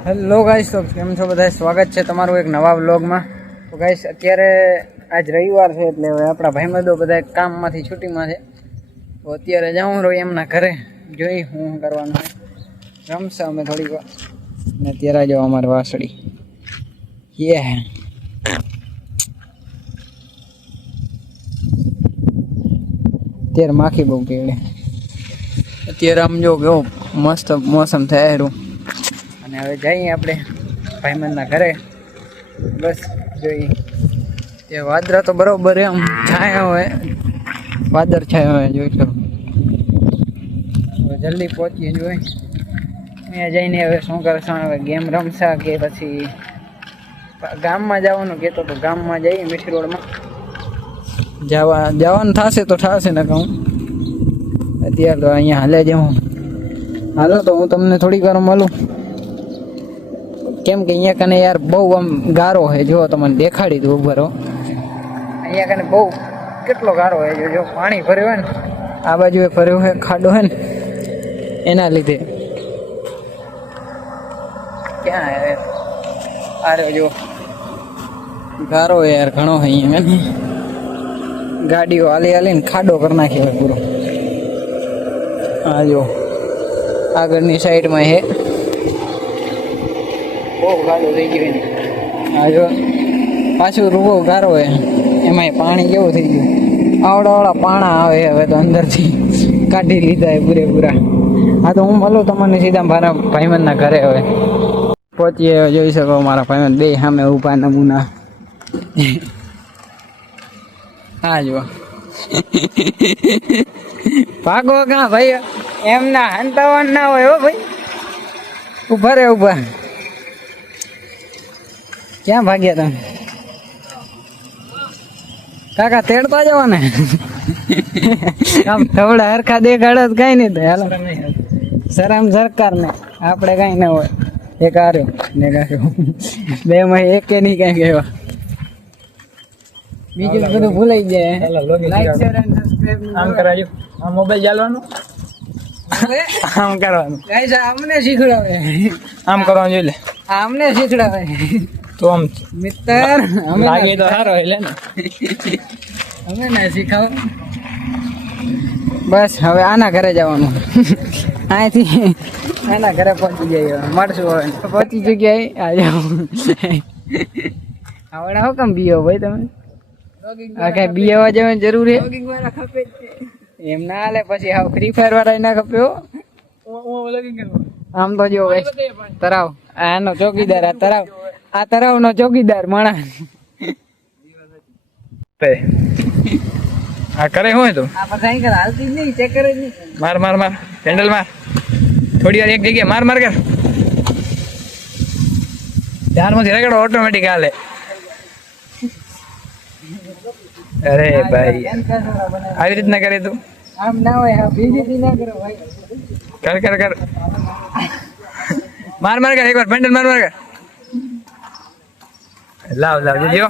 Hello guys, તો કેમ છો બધા? સ્વાગત છે તમારું એક નવા વ્લોગમાં. તો ગાઈસ, અત્યારે આજ રવિવાર છે એટલે હવે આપણા ભાઈબંધો બધા કામમાંથી છુટ્ટીમાં છે. તો અત્યારે જાઉં રહું એમના ઘરે, જોઈ હું કરવાનું હોય. રમશે અમે થોડીક વાર ને અત્યારે જાઓ અમારે વાસળી અત્યારે માખી બહુ કેળે. અત્યારે આમ જો કેવો મસ્ત મોસમ થાય રહ્યું. અને હવે જઈએ આપણે ભાઈબંધના ઘરે. બસ જોઈ તે વાદળા તો બરોબર એમ છાયા હોય, વાદળ છાયા હોય, જોઈ શકો. જલ્દી પહોંચીએ જોઈ અહીંયા જઈને. હવે શું કરશું? હવે ગેમ રમશા કે પછી ગામમાં જવાનું કહેતો તો ગામમાં જઈએ મીઠી રોડમાં જવાનું થશે તો થશે ને કહું. અત્યારે તો અહીંયા હાલે જવું. હાલો તો હું તમને થોડીક વાર મળું, કેમ કે અહીંયા કને યાર બહુ આમ ગારો છે. જો તમને દેખાડી દઉં, ઉભા રહો. અહીંયા કને બહુ કેટલો ગારો છે. જો પાણી ભર્યું હોય ને, આ બાજુ ભર્યું હોય, ખાડો હોય ને એના લીધે. ક્યાં યાર આરે જો ગારો યાર ઘણો છે અહીંયા. ગાડીઓ હાલી હાલીને ખાડો કરી નાખ્યો હોય પૂરો. હા જો આગળની સાઈડમાં હે બહુ ગાડો થઈ ગયો ને. હા જો પાછું રૂગો ગારો હોય, એમાંય પાણી કેવું થઈ ગયું. આવડાવાળા પાણા આવે હવે તો અંદરથી કાઢી લીધા પૂરેપૂરા. હા તો હું મળું તમને સીધા મારા ભાઈબંધના ઘરે. હવે પહોંચીએ, જોઈ શકો મારા ભાઈબંધ બે સામે ઊભા નમૂના. હા જો ભાગો કાં ભાઈ, એમના હંતાવન ના હોય હો ભાઈ. ઉભા રે ઉભા, ક્યાં ભાગ્યા તમે? કાકા તેડતા જવા ને. આમ થોડા હરખા દેખાડે તો કઈ નહીં થાય. હાલો શરમ સરકાર ને આપણે કઈ ના હોય. એક આર્યો ને કાઢ્યો, બે માં એકે નહીં કઈ કહેવા. બીજું બધું ભૂલાઈ જાય. લાઈક શેર અને સબસ્ક્રાઇબ આમ કરાજો. આ મોબાઈલ ચાલવાનું આમ કરવાનું. ગાઈસ અમને શીખડાવે, આમ કરવાનું જોઈ લે. અમને શીખડાવે તો આમ મિત્ર અમે લાગે તો સારો એટલે ને અમે ના શીખાવ. બસ હવે આના ઘરે જવાનું. અહીંથી એના ઘરે પહોંચી જાય. મળશું હવે પહોંચી જગ્યાએ. આ જાઓ આવડા હો કેમ બીઓ ભાઈ તમે? આ કઈ બીવા જવાની જરૂર છે? એમ ના હાલે. પછી હા ફ્રી ફાયર વાળા ના ખપે હો. આમ તો જો તરાવ આનો ચોકીદાર. આ તરાવ, આ તરાવ નો ચોકીદાર માણસ. આ કરે હું તું? આ પસાઈ કર હાલતી જ નહીં, ચેક કરે જ નહીં. માર માર માર પેન્ડલ માર. થોડી વાર એક જગ્યાએ માર માર કર. ધ્યાનમાંથી રગડો, ઓટોમેટિક હાલે. અરે ભાઈ આવી રીતના કરે તું? આમ ના હોય, બીજી ના કરો ભાઈ. કર કર કર, માર માર કર એકવાર, પેન્ડલ માર માર કર. લાવ લાવ જોજો.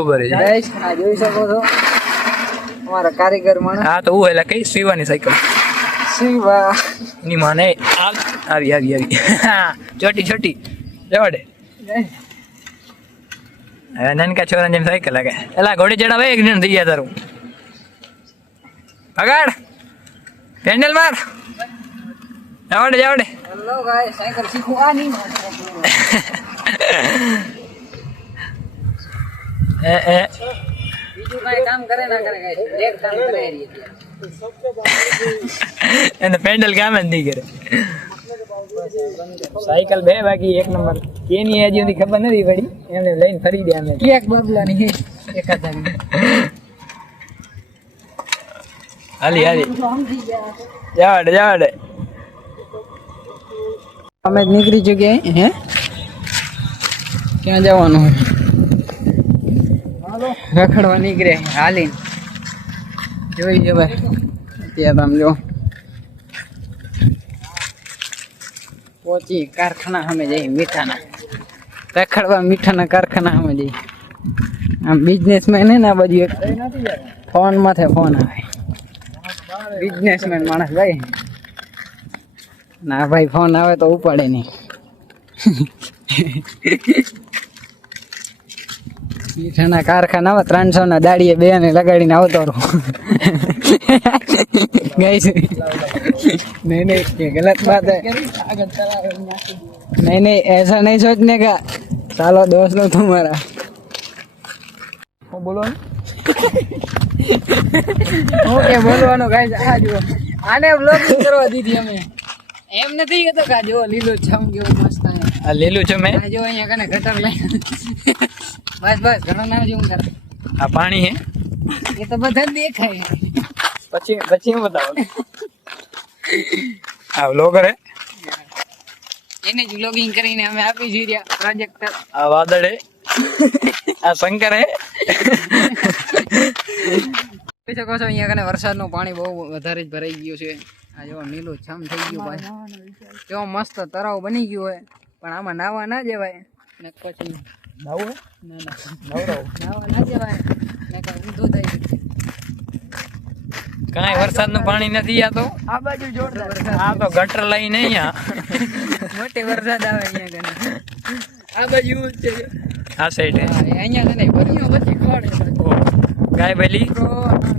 ઉભો રહી જા. આ જોઈ શકો છો અમારા કારીગર માણસ. હા તો હું એટલે કઈ સીવાની સાયકલ શિવા ની માને આવી આવી આવી. ચોટી ચોટી જવાડે. હવે નાનકા છોકરા જેમ સાયકલ લાગે. એલા ઘોડી ચડાવે એક દિન થઈ ગયા તારું. પગાડ પેન્ડલ માર. જવાડે જવાડે. હેલો ગાઈસ, સાયકલ શીખવા નહીં. બીજું કઈ કામ કરે ના કરે ગાઈસ, એક કામ કરે રહી. એને પેન્ડલ કામ જ નહીં કરે. સાયકલ બે બાકી એક નંબર. કેની હજી સુધી ખબર નથી પડી, એમને લઈને ફરી દે. અમે એક બદલાની એકાદ હાલી હાલી જવાડે જવાડે. અમે નીકળી ચૂક્યા. હે ક્યાં જવાનું? રખડવા નીકળે હાલીને. જોઈ છે ભાઈ. ત્યાં તમે જો પહોંચી કારખાના સામે જઈએ મીઠાના. રખડવા મીઠાના કારખાના સામે જઈએ. આમ બિઝનેસમેન હે ને આ બાજુ એક ફોન માથે ફોન આવે. બિઝનેસમેન માણસ ભાઈ. ના ભાઈ ફોન આવે તો ઉપાડે નહીં. મીઠાના કારખાના 300 ના દાડીએ બે ને લગાડીને આવતો રહું. गाइस नहीं नहीं ये गलत बात है. नहीं नहीं ऐसा नहीं सोचने का. सालो दोस्त लो तुम्हारा. બોલો ઓકે બોલવાનો ગાઈસ. આ જો આને વ્લોગિંગ કરવા દીધી અમે. એમ નથી કે તો કા જો લીલો છમ કેવો મસ્ત છે. આ લીલું છે મેં. આ જો અહીંયા કને ગટર લઈ. બસ બસ ઘણો નામ જેવું કરે. આ પાણી હે એ તો બધા દેખાય. પછી હું બતાવો. આ વ્લોગર હે. એને જ વ્લોગિંગ કરીને અમે આપી જીર્યા પ્રોજેક્ટ. આ વાદળ હે. આ શંકર હે. જોઈ શકો છો અહીંયા કને વરસાદનું પાણી બહુ વધારે જ ભરાઈ ગયું છે. આ જો નીલું છમ થઈ ગયું ભાઈ. કેવો મસ્ત તળાવ બની ગયું હોય પણ આમાં નાવા ના જવાય ને પછી નાવું ના ના નવરાવ નાવા ના જવાય ને કાંઈ ઊંધું થઈ ગયું. કાંઈ વરસાદનું પાણી નથી. આ તો આ બાજુ જોરદાર વરસાદ. આ તો ગટર લઈને અહીંયા મોટી વરસાદ આવે અહીંયા કને. આ બાજુ છે આ સાઈડ હે. અહીંયા કને ભર્યું પછી ખોડે. ગાય બેલી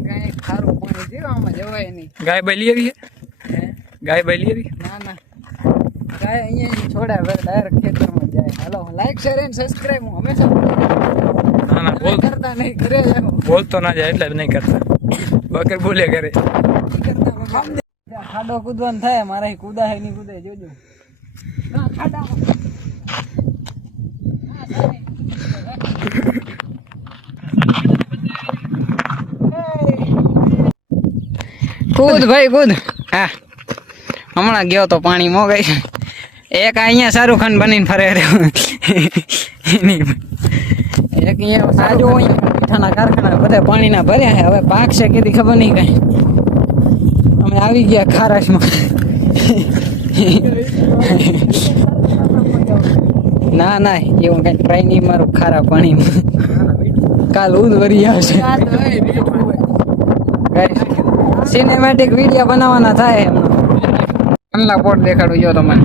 ગાય ખારું પાણી છે આમાં જવાય નહીં. ગાય બેલી આવી હે. હે ગાય બેલી આવી. ના ના ગાય અહીંયા છોડ્યા વગર ડાયરેક્ટ ખેતરમાં જ જાય. હાલો લાઈક શેર એન્ડ સબસ્ક્રાઇબ હું હંમેશા ના ના બોલ કરતા નહીં ઘરે જાઓ. બોલતો ના જાય એટલે નહીં કરતા. બકર બોલે કરે. ખાડો કૂદવાનું થાય મારે કૂદા હે નહીં કૂદે જોજો. ના ખાડા કૂદ ભાઈ કૂદ. હા હમણાં ગયો તો પાણી મોગાઈ. એક અહીંયા શાહરુખ ખાન બનીને ફરે રહ્યો. એક અહીંયા સાજો મીઠાના કારખાના બધા પાણીના ભર્યા છે. હવે પાક છે કીધી ખબર નહીં કઈ. અમે આવી ગયા ખારાશમાં. ના ના એવું કઈ ટ્રાય નહીં મારું ખારા પાણીમાં. કાલ ઉદ વરી આવશે. સિનેમેટિક વિડીયો બનાવવાના થાય એમનો. કંડલા પોટ દેખાડું જો તમને.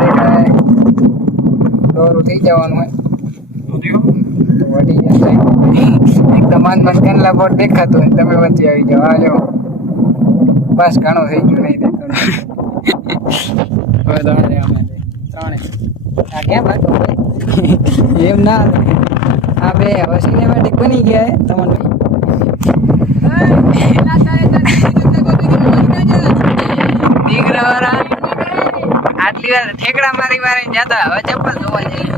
દેખાય દોરું થઈ જવાનું હોય તો વટી જશે. એકદમ માન કંડલા પોટ દેખાતું હોય તમે વચ્ચે આવી જાઓ. આ જો બસ ઘણું થઈ ગયું નહીં દેખાતું. હવે ત્રણે આ કેમ હતો એમ ના આ બે હવે સિનેમેટિક બની ગયા તમને. દીકરાવાળા આટલી વાર ઠેકડા મારી મારી જતા હવે ચપ્પલ ધોવા જઈએ.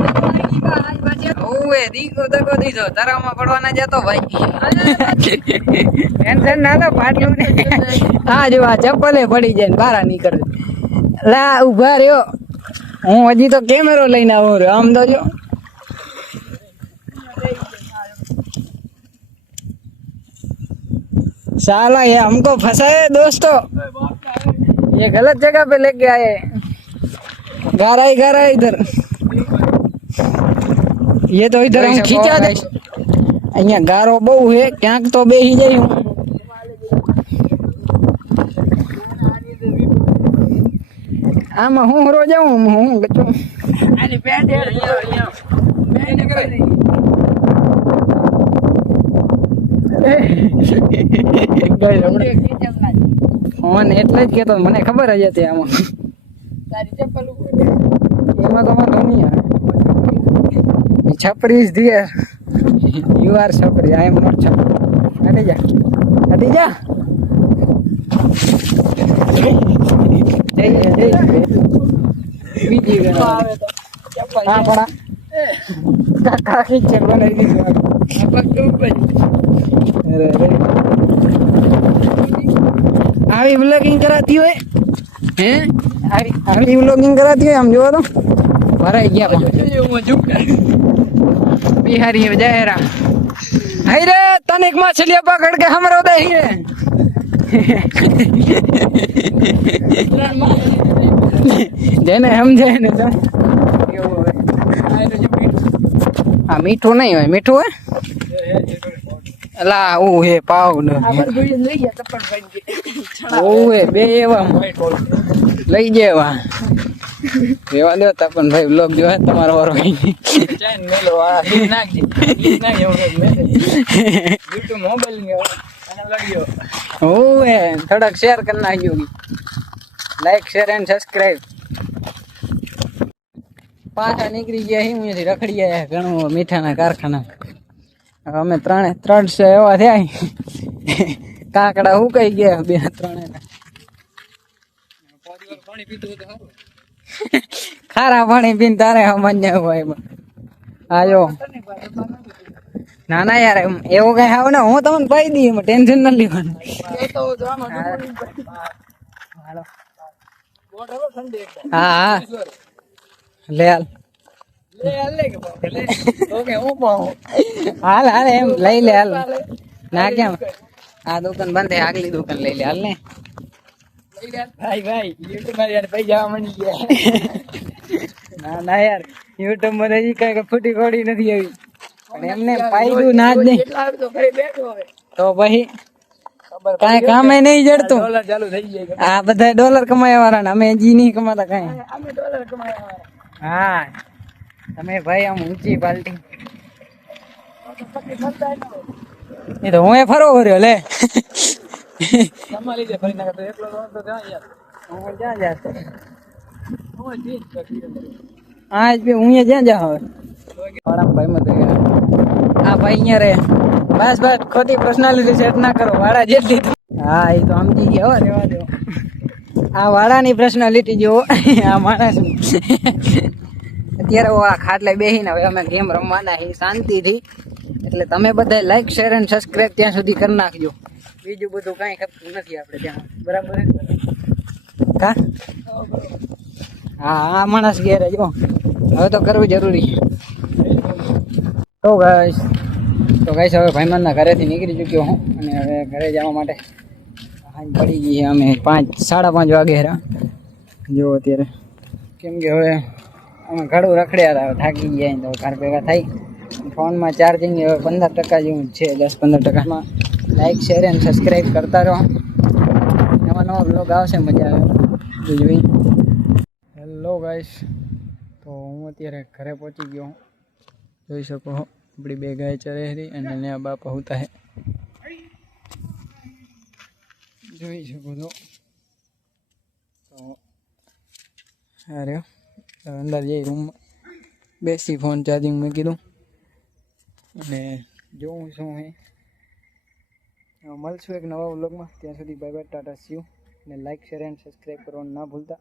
ઓએ દીકો દકો દીધો તરાવમાં પડવાના જતો ભાઈ. ટેન્શન ના તો પાટલું હા જો આ ચપ્પલે પડી જાય ને બહાર નીકળે. લા ઉભા રહ્યો હું હજી તો કેમેરો લઈને આવું રહ્યો. આમ તો જો साला ये हमको फंसाए दोस्तों. ये गलत जगह पे लेके आए. गारा इधर. ये तो इधर हम खींचा दे. અહીંયા ગારો બહુ હે ક્યાંક તો બેહી જાય હું. આમાં હું રો જાઉં હું ગચો. આની પેટ ફોન એટલે જ કેતો મને ખબર જ હતી આમાં. તારી ચપ્પલ એમાં તો વાંધો નહીં આવે. છપરી ઇઝ ધીયર. યુ આર છપરી આઈ એમ નોટ છપરી. હટી જા જઈએ બીજી આવે તો ચપ્પલ હા પડા કાકા ખીચે બનાવી દીધું. આવી વ્લોગિંગ કરાતી હોય હે આવી વ્લોગિંગ કરાતી હોય આમ જોવો તો ભરાઈ ગયા. બિહારી જાહેરા હાઈ રે તનિક મછલિયા પકડ કે हमरो दे ही रे. જેને સમજે ને હા મીઠું નહીં હોય. મીઠું હોય લા ઓ હે પાવ ને ઓવે બે એવા લઈ જેવા એવા દો તા પણ ભાઈ બ્લોગ જોવા તમારો વારો ચાઈન મેલો આ ઈ નાખજે ઈ નાખ એવો YouTube મોબાઈલ ને અને લડ્યો ઓવે થોડાક શેર કરી નાખજો લાઈક શેર એન્ડ સબસ્ક્રાઇબ પાછા નીકળી ગયા અહીંયાથી રખડી ગયા ઘણું મીઠાના કારખાના અમે ત્રણ છે એવા થયા કાકડા હુકાઈ ગયા બે ત્રણે પાણી પીતું તો સારું ખારા પાણી પીને તારે માન્ય ભાઈ આજો ના ના યાર એવું કઈ આવ ને હું તમને પાઈ દઈ એમાં ટેન્શન ના લેવાનું હા હા લે હાલ હાલ હાલ એમ લઈ લે હાલ ના કેમ આ દુકાન બંધ થાય આગલી દુકાન લઈ લે હાલ ને ભાઈ YouTube માં યાર પૈસા મળી ગયા ના ના યાર યુટ્યુબ માં હજી કઈ ફૂટી ખોડી નથી આવી પણ એમને પાયદું ના જ નહીં તો ઘરે બેઠો હવે તો પછી કઈ કામે નહીં જડતું ડોલર ચાલુ થઈ જાય આ બધા ડોલર કમાયા વાળા ને અમે હજી નહીં કમાતા કઈ અમે ડોલર કમાયા હા તમે ભાઈ આમ ઊંચી પાલટી એ તો હું ફરો કર્યો લે તમારી લીધે ફરી નાખે તો એકલો તો ક્યાં યાર હું ક્યાં જાતો હું ઠીક છે આજ બી હું જ્યાં જા હવે વાળામાં ભાઈ મત આ ભાઈ અહીંયા રે બસ બસ ખોટી પર્સનાલિટી સેટ ના કરો વાળા જેટલી હા એ તો સમજી ગયા હો રેવા દો આ વાળાની પર્સનાલિટી જો આ માણસ અત્યારે આ ખાટલે બેસીને હવે અમે ગેમ રમવાના છે શાંતિથી એટલે તમે બધા લાઈક શેર અને સબસ્ક્રાઇબ ત્યાં સુધી કરી નાખજો બીજું બધું કાંઈ ખપતું નથી આપણે ત્યાં બરાબર કા હા આ માણસ ઘેર જો હવે તો કરવું જરૂરી તો ગાઈસ હવે ભાઈમાનના ઘરેથી નીકળી ચૂક્યો હું અને હવે ઘરે જવા માટે હાંજ પડી ગઈ અમે 5:30 વાગે હેરા જો અત્યારે કેમ કે હવે અમે ઘડું રખડ્યા હતા થાકી ગયા તો ઘર ભેગા થઈ ફોનમાં ચાર્જિંગ હવે 15% જેવું છે 10-15%. લાઈક શેર અને સબસ્ક્રાઈબ કરતા રહો નવા નવા બ્લોગ આવશે મજા આવે જોઈ હેલો ગાઈસ તો હું અત્યારે ઘરે પહોંચી ગયો હું જોઈ શકો છો આપણી બે ગાય ચરે રહી અને નયા બાપા હોતા હે જોઈ શકો છો તો અરે અંદર જઈ રૂમમાં બેસી ફોન ચાર્જિંગ મૂકી દઉં અને જોઉં શું હે મળશું એક નવા વ્લોગમાં ત્યાં સુધી bye bye Tata C you અને લાઈક શેર એન્ડ સબસ્ક્રાઈબ કરવાનું ના ભૂલતા